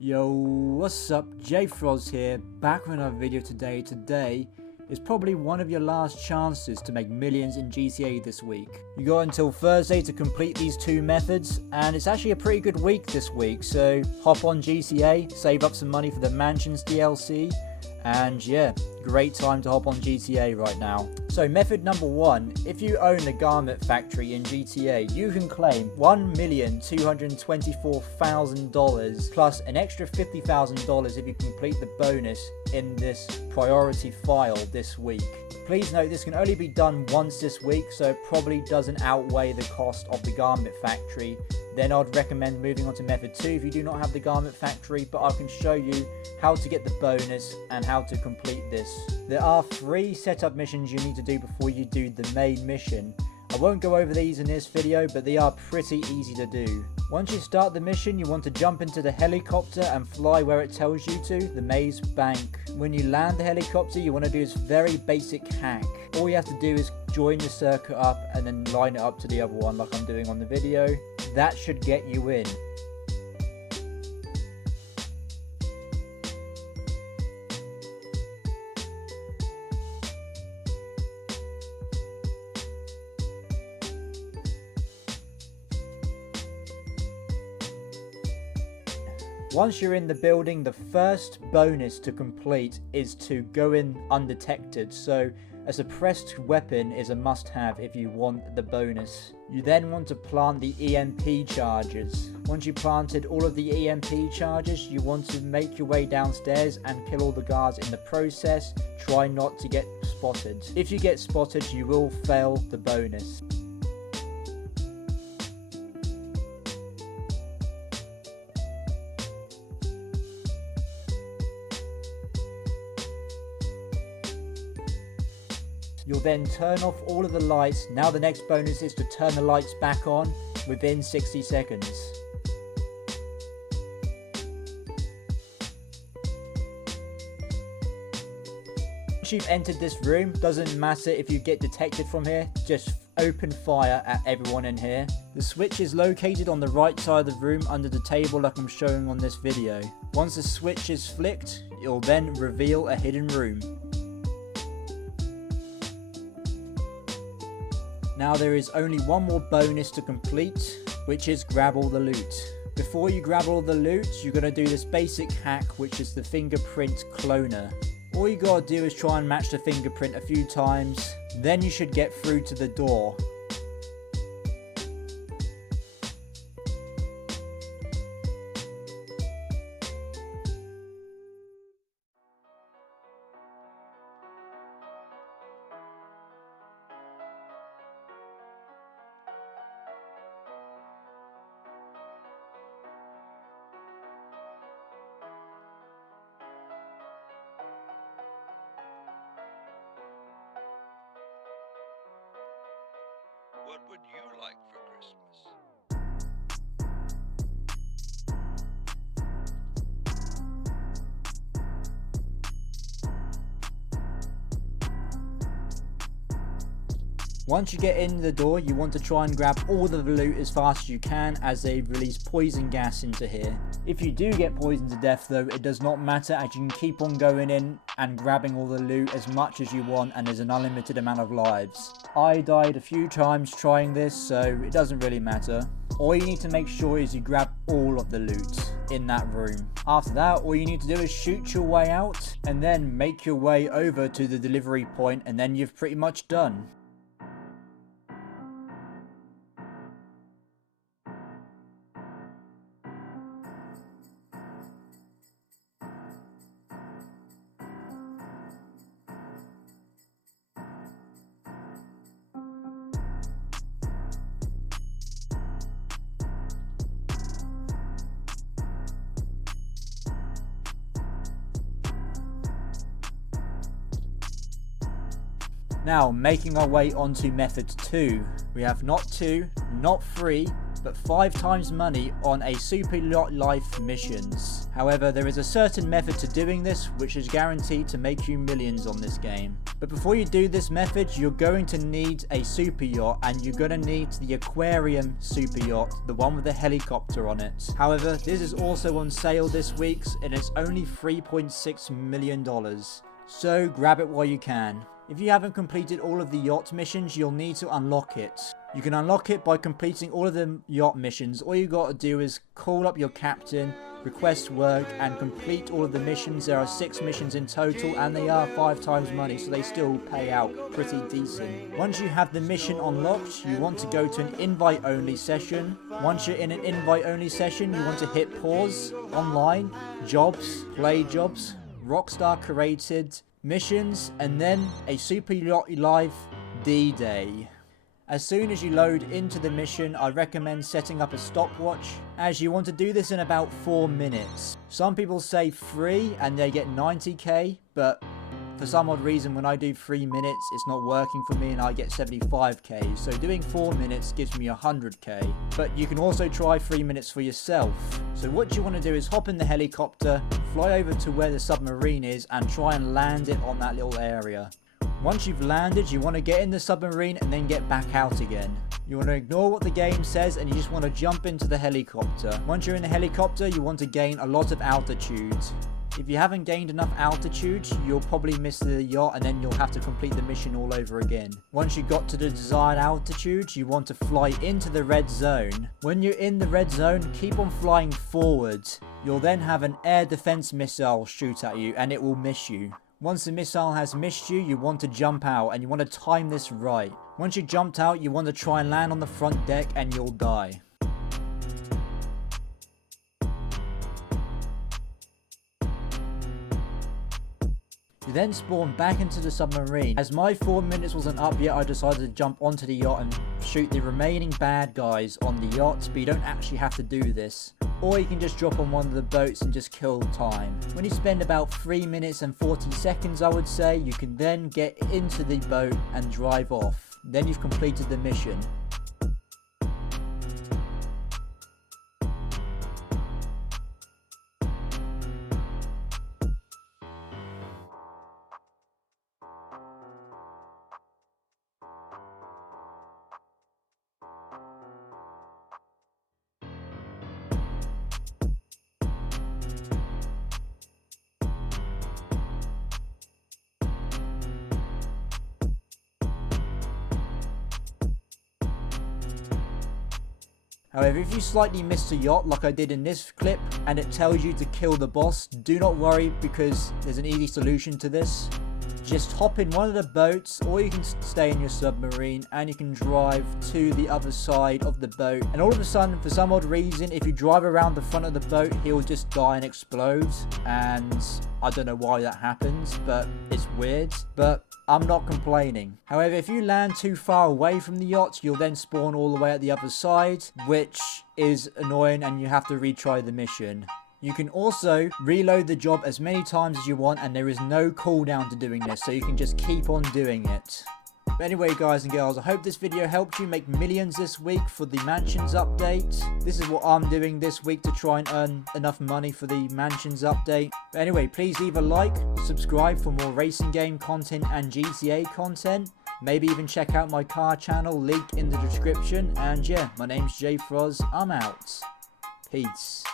Yo, what's up? JFroz here, back with another video today. Today is probably one of your last chances to make millions in GTA this week. You got until Thursday to complete these two methods, and it's actually a pretty good week this week, so hop on GTA, save up some money for the Mansions DLC, and yeah, great time to hop on GTA right now. So method number one, if you own the garment factory in GTA, you can claim $1,224,000 plus an extra $50,000 if you complete the bonus in this priority file this week. Please note this can only be done once this week, so it probably doesn't outweigh the cost of the garment factory. Then I'd recommend moving on to method 2 if you do not have the garment factory, but I can show you how to get the bonus and how to complete this. There are 3 setup missions you need to do before you do the main mission. I won't go over these in this video, but they are pretty easy to do. Once you start the mission, you want to jump into the helicopter and fly where it tells you to, the maze bank. When you land the helicopter, you want to do this very basic hack. All you have to do is join the circuit up and then line it up to the other one like I'm doing on the video. That should get you in. Once you're in the building, the first bonus to complete is to go in undetected, so a suppressed weapon is a must-have if you want the bonus. You then want to plant the EMP charges. Once you planted all of the EMP charges, you want to make your way downstairs and kill all the guards in the process. Try not to get spotted. If you get spotted, you will fail the bonus. You'll then turn off all of the lights. Now the next bonus is to turn the lights back on within 60 seconds. Once you've entered this room, doesn't matter if you get detected from here, just open fire at everyone in here. The switch is located on the right side of the room under the table like I'm showing on this video. Once the switch is flicked, it'll then reveal a hidden room. Now there is only one more bonus to complete, which is grab all the loot. Before you grab all the loot, you're going to do this basic hack, which is the fingerprint cloner. All you gotta do is try and match the fingerprint a few times, then you should get through to the door. What would you like for Christmas? Once you get in the door, you want to try and grab all the loot as fast as you can, as they release poison gas into here. If you do get poisoned to death though, it does not matter, as you can keep on going in and grabbing all the loot as much as you want, and there's an unlimited amount of lives. I died a few times trying this, so it doesn't really matter. All you need to make sure is you grab all of the loot in that room. After that, all you need to do is shoot your way out and then make your way over to the delivery point, and then you've pretty much done. Now, making our way onto method 2. We have not 2, not 3, but 5 times money on a Super Yacht Life missions. However, there is a certain method to doing this which is guaranteed to make you millions on this game. But before you do this method, you're going to need a super yacht, and you're going to need the aquarium super yacht, the one with the helicopter on it. However, this is also on sale this week and it's only $3.6 million. So grab it while you can. If you haven't completed all of the yacht missions, you'll need to unlock it. You can unlock it by completing all of the yacht missions. All you got to do is call up your captain, request work, and complete all of the missions. There are 6 missions in total, and they are 5 times money, so they still pay out pretty decent. Once you have the mission unlocked, you want to go to an invite only session. Once you're in an invite only session, you want to hit pause, online, jobs, play jobs, Rockstar created, missions, and then a Super Yacht Life D-Day. As soon as you load into the mission, I recommend setting up a stopwatch, as you want to do this in about 4 minutes. Some people say 3 and they get 90k, but for some odd reason when I do 3 minutes it's not working for me and I get 75k, so doing 4 minutes gives me 100k. But you can also try 3 minutes for yourself. So what you want to do is hop in the helicopter, fly over to where the submarine is and try and land it on that little area. Once you've landed, you want to get in the submarine and then get back out again. You want to ignore what the game says and you just want to jump into the helicopter. Once you're in the helicopter, you want to gain a lot of altitude. If you haven't gained enough altitude, you'll probably miss the yacht and then you'll have to complete the mission all over again. Once you got to the desired altitude, you want to fly into the red zone. When you're in the red zone, keep on flying forward. You'll then have an air defense missile shoot at you and it will miss you. Once the missile has missed you, you want to jump out and you want to time this right. Once you jumped out, you want to try and land on the front deck and you'll die. You then spawn back into the submarine. As my 4 minutes wasn't up yet, I decided to jump onto the yacht and shoot the remaining bad guys on the yacht, but you don't actually have to do this. Or you can just drop on one of the boats and just kill time. When you spend about 3 minutes and 40 seconds, I would say, you can then get into the boat and drive off. Then you've completed the mission. However, if you slightly missed a yacht like I did in this clip and it tells you to kill the boss, do not worry because there's an easy solution to this. Just hop in one of the boats, or you can stay in your submarine and you can drive to the other side of the boat. And all of a sudden, for some odd reason, if you drive around the front of the boat, he'll just die and explode. And I don't know why that happens, but it's weird. But I'm not complaining. However, if you land too far away from the yacht, you'll then spawn all the way at the other side, which is annoying and you have to retry the mission. You can also reload the job as many times as you want and there is no cooldown to doing this, so you can just keep on doing it. But anyway, guys and girls, I hope this video helped you make millions this week for the mansions update. This is what I'm doing this week to try and earn enough money for the mansions update. But anyway, please leave a like, subscribe for more racing game content and GTA content. Maybe even check out my car channel, link in the description. And yeah, my name's Jay Froz. I'm out. Peace.